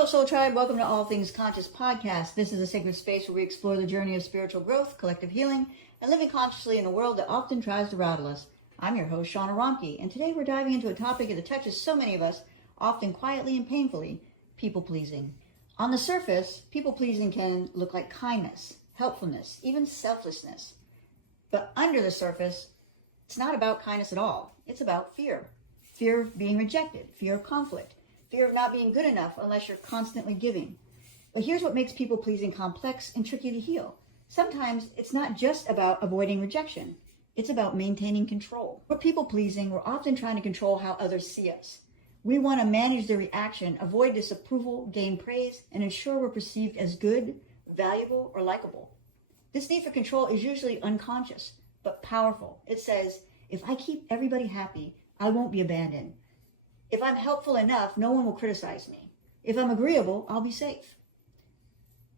Hello, Soul Tribe. Welcome to All Things Conscious Podcast. This is a sacred space where we explore the journey of spiritual growth, collective healing, and living consciously in a world that often tries to rattle us. I'm your host, Shauna Romke, and today we're diving into a topic that touches so many of us, often quietly and painfully, people-pleasing. On the surface, people-pleasing can look like kindness, helpfulness, even selflessness. But under the surface, it's not about kindness at all. It's about fear. Fear of being rejected, fear of conflict, fear of not being good enough unless you're constantly giving. But here's what makes people-pleasing complex and tricky to heal. Sometimes it's not just about avoiding rejection. It's about maintaining control. For people-pleasing, we're often trying to control how others see us. We want to manage their reaction, avoid disapproval, gain praise, and ensure we're perceived as good, valuable, or likable. This need for control is usually unconscious, but powerful. It says, if I keep everybody happy, I won't be abandoned. If I'm helpful enough, no one will criticize me. If I'm agreeable, I'll be safe.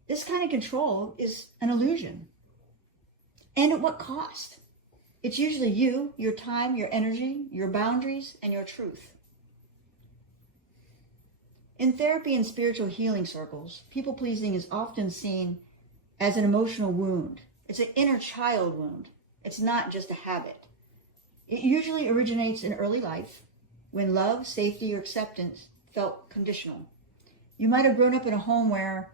This kind of control is an illusion. And at what cost? It's usually you, your time, your energy, your boundaries, and your truth. In therapy and spiritual healing circles, people-pleasing is often seen as an emotional wound. It's an inner child wound. It's not just a habit. It usually originates in early life, when love, safety, or acceptance felt conditional. You might have grown up in a home where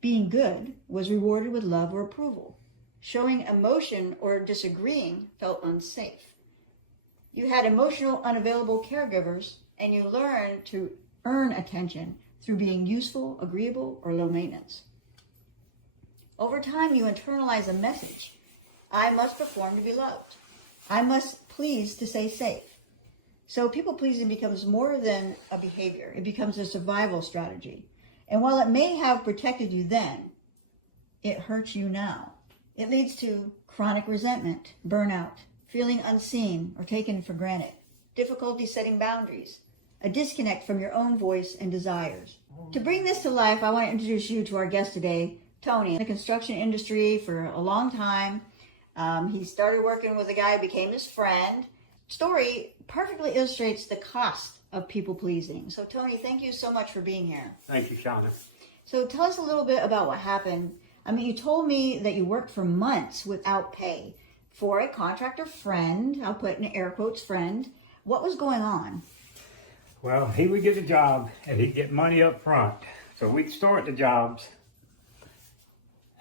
being good was rewarded with love or approval. Showing emotion or disagreeing felt unsafe. You had emotional, unavailable caregivers, and you learned to earn attention through being useful, agreeable, or low maintenance. Over time, you internalize a message. I must perform to be loved. I must please to stay safe. So people-pleasing becomes more than a behavior. It becomes a survival strategy. And while it may have protected you then, it hurts you now. It leads to chronic resentment, burnout, feeling unseen or taken for granted, difficulty setting boundaries, a disconnect from your own voice and desires. To bring this to life, I want to introduce you to our guest today, Tony. In the construction industry for a long time. He started working with a guy who became his friend. Story perfectly illustrates the cost of people-pleasing. So, Tony, thank you so much for being here. Thank you, Shauna. So tell us a little bit about what happened. I mean, you told me that you worked for months without pay for a contractor friend. I'll put in air quotes, friend. What was going on? Well, he would get the job and he'd get money up front. So we'd start the jobs,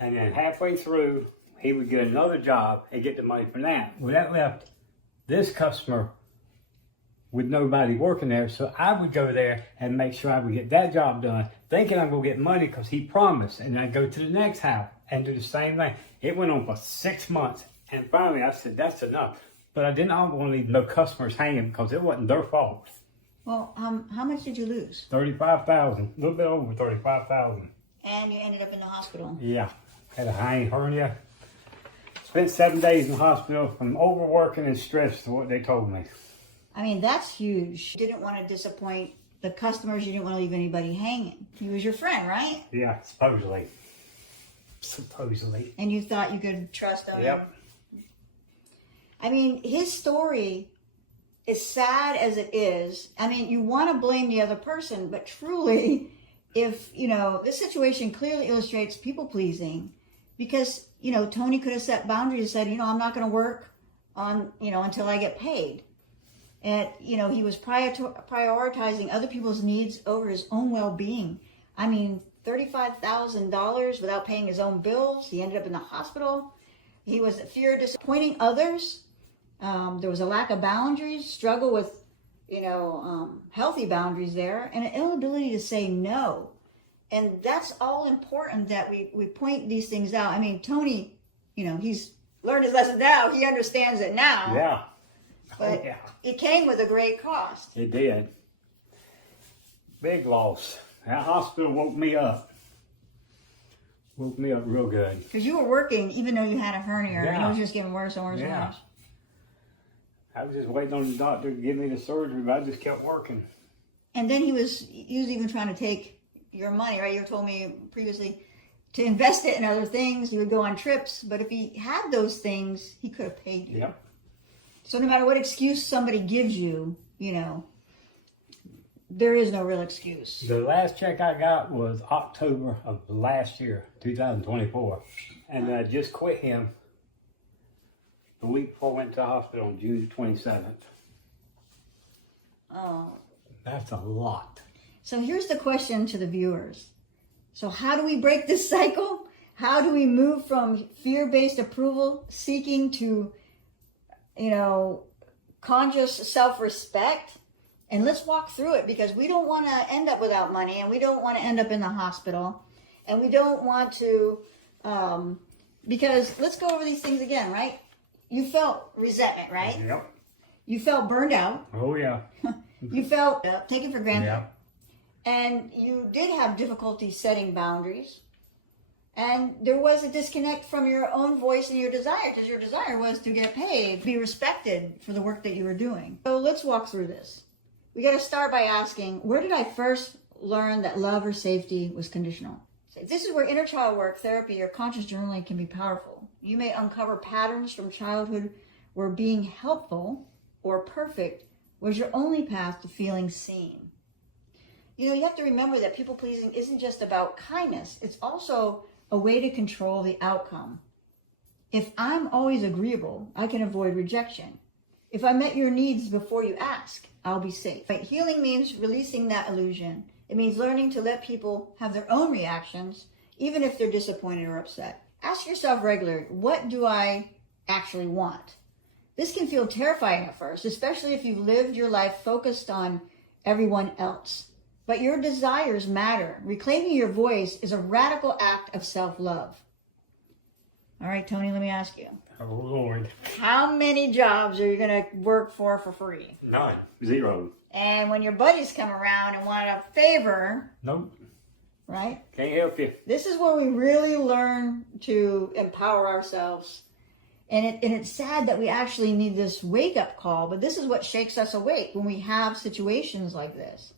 and then halfway through, he would get another job and get the money from that. Well, that left this customer with nobody working there, so I would go there and make sure I would get that job done, thinking I'm going to get money because he promised, and I'd go to the next house and do the same thing. It went on for 6 months, and finally I said, that's enough. But I didn't want to leave no customers hanging because it wasn't their fault. Well, how much did you lose? $35,000, a little bit over $35,000. And you ended up in the hospital. Yeah, had a hind hernia. Spent 7 days in the hospital from overworking and stress to what they told me. I mean, that's huge. You didn't want to disappoint the customers. You didn't want to leave anybody hanging. He was your friend, right? Yeah, supposedly. Supposedly. And you thought you could trust him? Yep. I mean, his story, as sad as it is, I mean, you want to blame the other person, but truly, if, this situation clearly illustrates people-pleasing, because, Tony could have set boundaries and said, I'm not going to work on, until I get paid. And, he was prioritizing other people's needs over his own well-being. I mean, $35,000 without paying his own bills. He ended up in the hospital. He was fear of disappointing others. There was a lack of boundaries, struggle with, healthy boundaries there, and an inability to say no. And that's all important that we point these things out. I mean, Tony, he's learned his lesson now. He understands it now. Yeah. But it came with a great cost. It did. Big loss. That hospital woke me up. Woke me up real good. Because you were working even though you had a hernia, and it Yeah. was just getting worse and worse and worse. I was just waiting on the doctor to give me the surgery, but I just kept working. And then he was even trying to take your money, right? You told me previously to invest it in other things. You would go on trips, but if he had those things, he could have paid you. Yep. So no matter what excuse somebody gives you, there is no real excuse. The last check I got was October of last year, 2024. And I just quit him the week before I went to the hospital on June 27th. Oh. That's a lot. So here's the question to the viewers. So how do we break this cycle? How do we move from fear-based approval seeking to, conscious self-respect? And let's walk through it, because we don't want to end up without money, and we don't want to end up in the hospital, and we don't want to, because let's go over these things again, right? You felt resentment, right? Yep. You felt burned out. Oh, yeah. You felt taken for granted. Yep. And you did have difficulty setting boundaries. And there was a disconnect from your own voice and your desire, because your desire was to get paid, be respected for the work that you were doing. So let's walk through this. We got to start by asking, where did I first learn that love or safety was conditional? So this is where inner child work, therapy, or conscious journaling can be powerful. You may uncover patterns from childhood where being helpful or perfect was your only path to feeling seen. You have to remember that people pleasing isn't just about kindness. It's also a way to control the outcome. If I'm always agreeable, I can avoid rejection. If I met your needs before you ask, I'll be safe. Right? Healing means releasing that illusion. It means learning to let people have their own reactions, even if they're disappointed or upset. Ask yourself regularly, what do I actually want? This can feel terrifying at first, especially if you've lived your life focused on everyone else. But your desires matter. Reclaiming your voice is a radical act of self-love. All right, Tony, let me ask you. Oh, Lord. How many jobs are you going to work for free? None. Zero. And when your buddies come around and want a favor, Nope. right? Can't help you. This is where we really learn to empower ourselves. And it's sad that we actually need this wake-up call, but this is what shakes us awake when we have situations like this.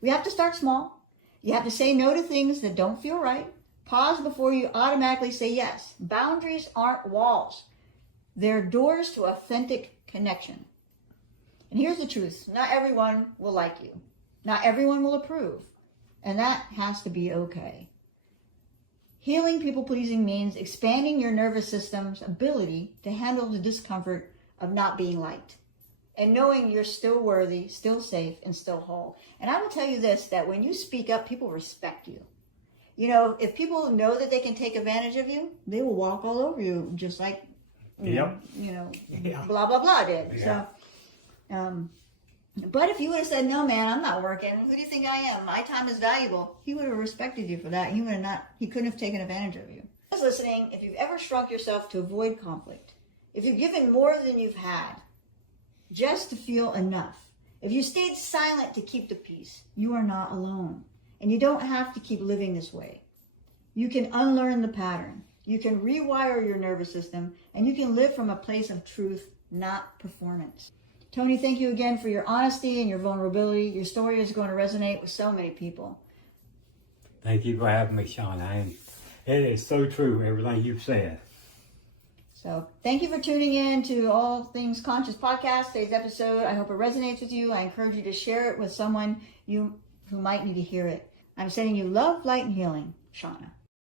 We have to start small. You have to say no to things that don't feel right. Pause before you automatically say yes. Boundaries aren't walls. They're doors to authentic connection. And here's the truth. Not everyone will like you. Not everyone will approve. And that has to be okay. Healing people-pleasing means expanding your nervous system's ability to handle the discomfort of not being liked. And knowing you're still worthy, still safe, and still whole. And I will tell you this, that when you speak up, people respect you. If people know that they can take advantage of you, they will walk all over you, just like, Yeah. blah, blah, blah did. Yeah. So, but if you would have said, no, man, I'm not working. Who do you think I am? My time is valuable. He would have respected you for that. He couldn't have taken advantage of you. I was listening, if you've ever shrunk yourself to avoid conflict, if you've given more than you've had, just to feel enough, if you stayed silent to keep the peace, you are not alone. And you don't have to keep living this way. You can unlearn the pattern. You can rewire your nervous system, and you can live from a place of truth, not performance. Tony, thank you again for your honesty and your vulnerability. Your story is going to resonate with so many people. Thank you for having me, Shauna. It is so true, everything you've said. So thank you for tuning in to All Things Conscious Podcast, today's episode. I hope it resonates with you. I encourage you to share it with someone who might need to hear it. I'm sending you love, light, and healing. Shauna.